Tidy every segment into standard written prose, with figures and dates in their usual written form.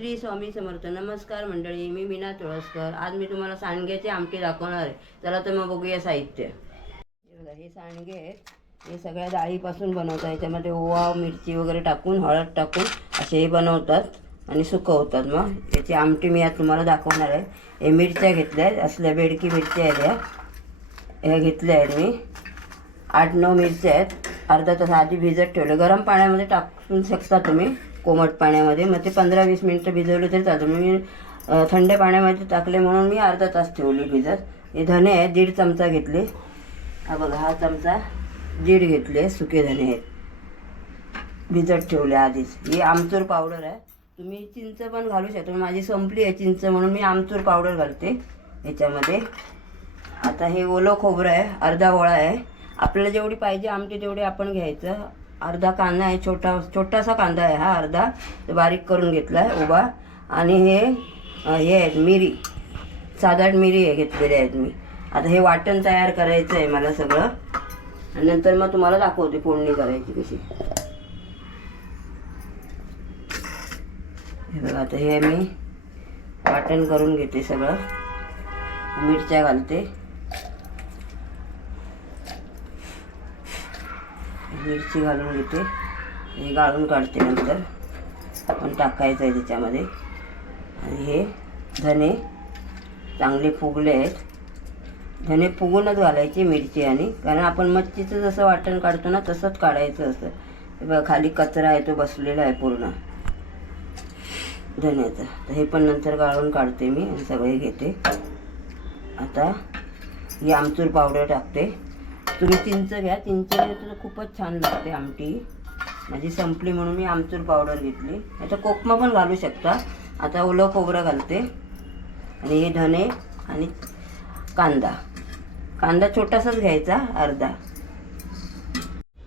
श्री स्वामी समर्थ. नमस्कार मंडळी, मी मीना तुळसकर. आज मी तुम्हाला सांडग्याची आमटी दाखवणार आहे. चला तर मग बघूया साहित्य. हे सांडगे आहेत, हे सगळ्या डाळीपासून बनवतात. याच्यामध्ये ओवा, मिरची वगैरे टाकून, हळद टाकून असे हे बनवतात आणि सुकवतात. मग याची आमटी मी आज तुम्हाला दाखवणार आहे. हे मिरच्या घेतल्या आहेत, असल्या बेडकी मिरच्या आहेत. ह्या घेतल्या आहेत मी 8-9 मिरच्या आहेत. अर्धा तास आधी भिजत ठेवलं. गरम पाण्यामध्ये टाकून शकता तुम्ही, कोमट पाण्यामध्ये. मग ते 15-20 मिनटं भिजवले तरी चालतं. मी थंड पाण्यामध्ये टाकले म्हणून मी अर्धा तास ठेवली भिजत. हे धने आहेत, 1.5 चमचा घेतले. हा बघा, हा चमचा 1.5 घेतले सुके धने आहेत, भिजत ठेवले आधीच. ही आमचूर पावडर आहे. तुम्ही चिंच पण घालू शकता. माझी संपली आहे चिंच म्हणून मी आमचूर पावडर घालते याच्यामध्ये. आता हे ओलं खोबरं आहे, अर्धा गोळा आहे. आपल्याला जेवढी पाहिजे आमटी तेवढी आपण घ्यायचं. अर्धा कांदा आहे, छोटासा कांदा आहे हा, अर्धा तो बारीक करून घेतला आहे उभा. आणि हे आहेत मिरी, साधारण मिरी आहे घेतलेले आहेत मी. आता हे वाटण तयार करायचं आहे मला सगळं, आणि नंतर मग तुम्हाला दाखवते फोडणी करायची कशी. हे बघा, आता हे मी वाटण करून घेते सगळं. मिरच्या घालते, मिरची घालून घेते. हे गाळून काढते, नंतर आपण टाकायचं आहे त्याच्यामध्ये. आणि हे धने चांगले फुगले आहेत. धने फुगूनच घालायचे मिरची, आणि कारण आपण मच्छीचं जसं वाटण काढतो ना तसंच काढायचं असतं. हे बघा, खाली कचरा आहे तो बसलेला आहे पूर्ण धन्याचा. तर हे पण नंतर गाळून काढते मी आणि सगळे घेते. आता ही आमचूर पावडर टाकते. तुम्ही चिंच घ्या, चिंचेने तर खूपच छान लागते आमटी. माझी संपली म्हणून मी आमचूर पावडर घेतली. आता कोकमा पण घालू शकता. आता ओलं खोबरं घालते, आणि हे धने आणि कांदा छोटासाच घ्यायचा, अर्धा.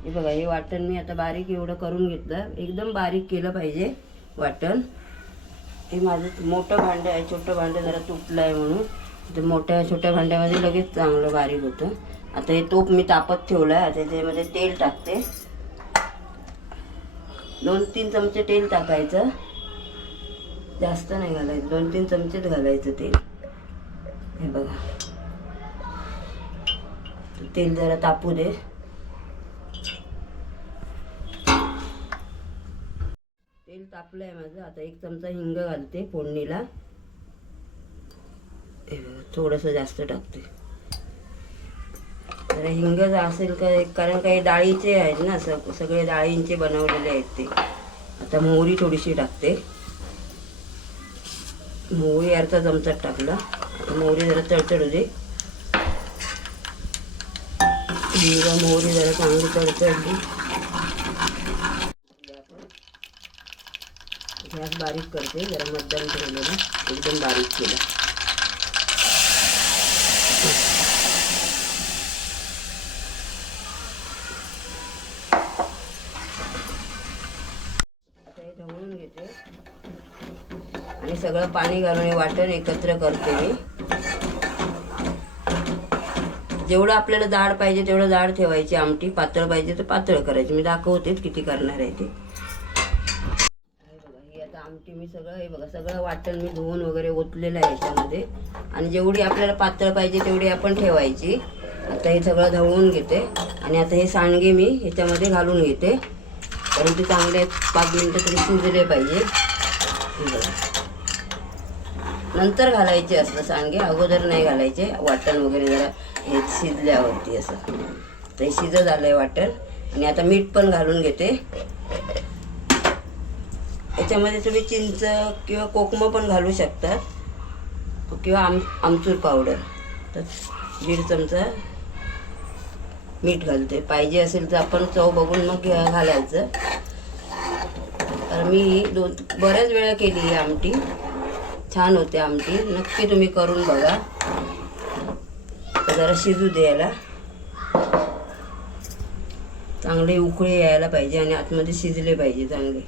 हे बघा, हे वाटण मी आता बारीक एवढं करून घेतलं. एकदम बारीक केलं पाहिजे वाटण. हे माझं मोठं भांडं आहे, छोटं भांडं जरा तुटलं आहे म्हणून ते मोठ्या छोट्या भांड्यामध्ये लगेच चांगलं बारीक होतं. आता हे तूप मी तापत ठेवलं आहे. आता त्याच्यामध्ये तेल टाकते. 2-3 चमचे तेल टाकायचं, जास्त नाही घालायचं. 2-3 चमचेच घालायचं तेल. हे बघा, तेल जरा तापू दे. तेल तापलं आहे माझं. आता 1 चमचा हिंग घालते फोडणीला. हे बघा, थोडंसं जास्त टाकते. जरा हिंग असेल का, कारण काही डाळीचे आहेत ना, सगळे डाळींचे बनवलेले आहेत ते. आता मोहरी थोडीशी टाकते. मोहरी अर्धा चमचा टाकला. आता मोहरी जरा तडतडू दे. मोहरी जरा चांगली तडतडली. गॅस बारीक करते, जरा मध्यम ठेवलेला, एकदम बारीक केला. ढवळून घेते आणि सगळं पाणी घालून हे वाटण एकत्र करते मी. जेवढं आपल्याला जाड पाहिजे तेवढं जाड ठेवायची आमटी. पातळ पाहिजे तर पातळ करायची. मी दाखवतेच किती करणार आहे ते. हे बघा, ही आता आमटी मी सगळं, हे बघा, सगळं वाटण मी धुवून वगैरे ओतलेलं आहे याच्यामध्ये. आणि जेवढी आपल्याला पातळ पाहिजे तेवढी आपण ठेवायची. आता हे सगळं ढवळून घेते, आणि आता हे सांडगे मी ह्याच्यामध्ये घालून घेते, कारण ते चांगले 5 मिनटं तरी शिजले पाहिजे. नंतर घालायचे असलं सांडगे, अगोदर नाही घालायचे. वाटण वगैरे जरा हे शिजल्यावरती असं. ते शिजत आलं आहे वाटण. आणि आता मीठ पण घालून घेते. याच्यामध्ये तुम्ही चिंच किंवा कोकमं पण घालू शकता, किंवा आमचूर पावडर. तर 1.5 चमचा मीठ घालते. पाहिजे असेल तर आपण चव बघून मग घालायचं. तर मी बऱ्याच वेळा केली ही आमटी, छान होते आमटी. नक्की तुम्ही करून बघा. जरा शिजू द्यायला, चांगले उकळी यायला पाहिजे आणि आतमध्ये शिजले पाहिजे चांगले.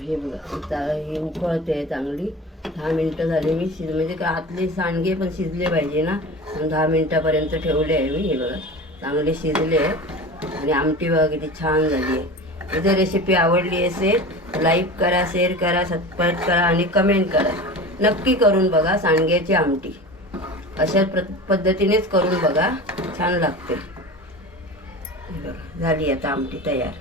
हे बघा, हे उकळते चांगली. 10 मिनटं झाले मी म्हणजे का आतले सांडगे पण शिजले पाहिजे ना, 10 मिनटापर्यंत ठेवले आहे मी. हे बघा, चांगले शिजले आहेत. आणि आमटी बघा किती छान झाली आहे. जर रेसिपी आवडली असेल लाईक करा, शेअर करा, सबस्क्राईब करा आणि कमेंट करा. नक्की करून बघा सांडग्याची आमटी. अशाच पद्धतीनेच करून बघा, छान लागते. झाली आता आमटी तयार.